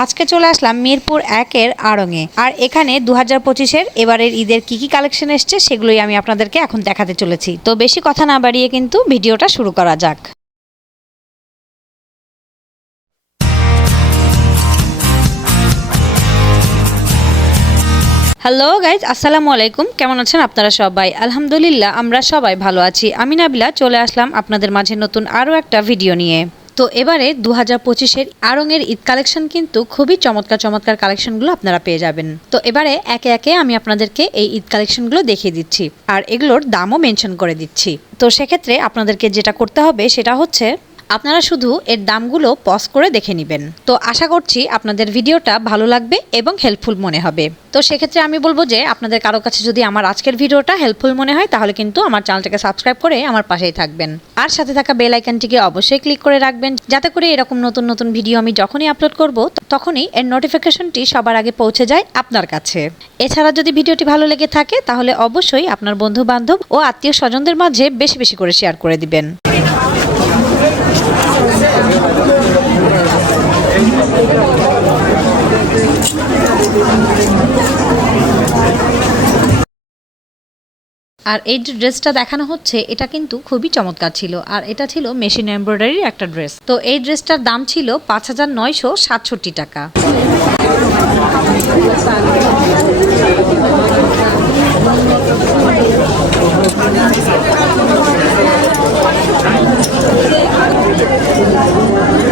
আজকে চলে আসলাম মিরপুর একের আড়ঙে। আর এখানে দু হাজার পঁচিশের এবারের ঈদের কি কি কালেকশন এসছে সেগুলোই আমি আপনাদেরকে এখন দেখাতে চলেছি। তো বেশি কথা না বাড়িয়ে কিন্তু ভিডিওটা শুরু করা যাক। হ্যালো গাইজ, আসসালামু আলাইকুম। কেমন আছেন আপনারা সবাই? আলহামদুলিল্লাহ, আমরা সবাই ভালো আছি। আমি নাবিলা, চলে আসলাম আপনাদের মাঝে নতুন আরও একটা ভিডিও নিয়ে। তো এবারে দু হাজার পঁচিশের আরঙের ঈদ কালেকশন কিন্তু খুবই চমৎকার চমৎকার কালেকশনগুলো আপনারা পেয়ে যাবেন। তো এবারে একে একে আমি আপনাদেরকে এই ঈদ কালেকশনগুলো দেখিয়ে দিচ্ছি। আর এগুলোর দামও মেনশন করে দিচ্ছি। তো সেক্ষেত্রে আপনাদেরকে যেটা করতে হবে সেটা হচ্ছে আপনারা শুধু এর দামগুলো পজ করে দেখে নেবেন। তো আশা করছি আপনাদের ভিডিওটা ভালো লাগবে এবং হেল্পফুল মনে হবে। তো সেক্ষেত্রে আমি বলব যে, আপনাদের কারও কাছে যদি আমার আজকের ভিডিওটা হেল্পফুল মনে হয়, তাহলে কিন্তু আমার চ্যানেলটাকে সাবস্ক্রাইব করে আমার পাশেই থাকবেন। আর সাথে থাকা বেল আইকনটিকে অবশ্যই ক্লিক করে রাখবেন, যাতে করে এরকম নতুন নতুন ভিডিও আমি যখনই আপলোড করব, তখনই এর নোটিফিকেশনটি সবার আগে পৌঁছে যায় আপনার কাছে। এছাড়া যদি ভিডিওটি ভালো লেগে থাকে, তাহলে অবশ্যই আপনার বন্ধু বান্ধব ও আত্মীয় স্বজনদের মাঝে বেশি বেশি করে শেয়ার করে দিবেন। আর এই যে ড্রেসটা দেখানো হচ্ছে, এটা কিন্তু খুবই চমৎকার ছিল। আর এটা ছিল মেশিন এমব্রয়ডারির একটা ড্রেস। তো এই ড্রেসটার দাম ছিল পাঁচ হাজার নয়শো সাতষট্টি টাকা। চলো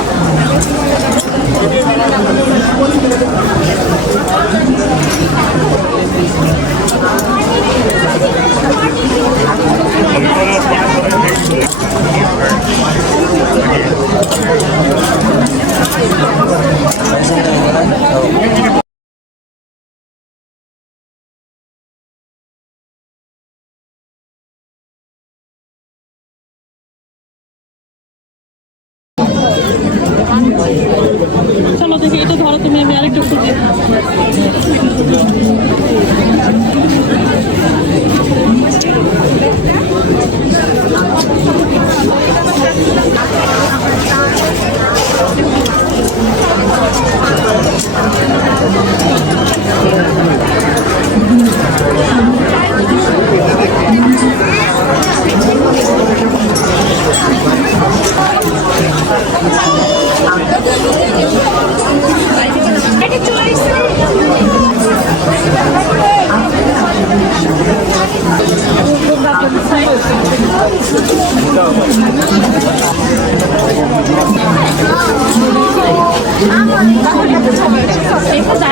দেখি এটা ধরো তুমি আমি আরেকটু খুঁজি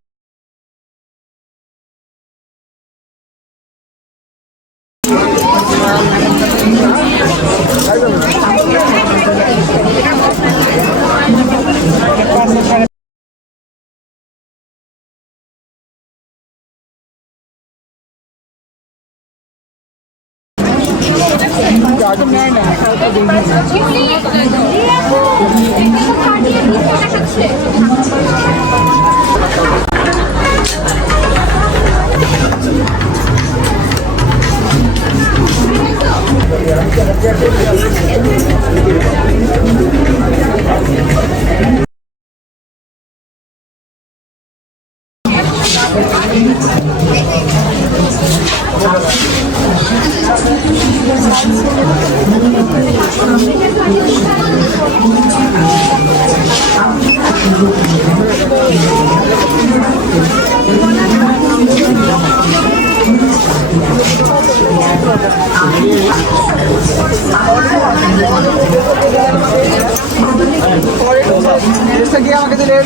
পার্টি আমাকে দিলেন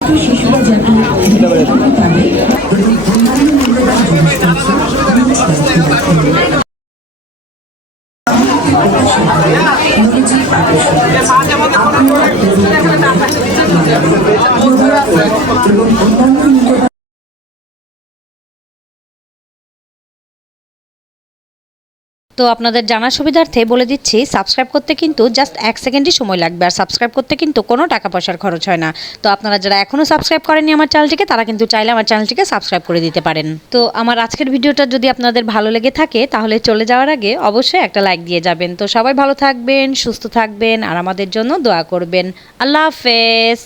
শিশুরা যাতে এবং অন্যান্য তো আপনাদের জানার সুবিধার্থে বলে দিচ্ছি সাবস্ক্রাইব করতে কিন্তু জাস্ট এক সেকেন্ডই সময় লাগবে। আর সাবস্ক্রাইব করতে কিন্তু কোনো টাকা পয়সার খরচ হয় না। তো আপনারা যারা এখনও সাবস্ক্রাইব করেনি আমার চ্যানেলটিকে তারা কিন্তু চাইলে আমার চ্যানেলটিকে সাবস্ক্রাইব করে দিতে পারেন। তো আমার আজকের ভিডিওটা যদি আপনাদের ভালো লেগে থাকে, তাহলে চলে যাওয়ার আগে অবশ্যই একটা লাইক দিয়ে যাবেন। তো সবাই ভালো থাকবেন, সুস্থ থাকবেন, আর আমাদের জন্য দোয়া করবেন। আল্লাহ হাফেজ।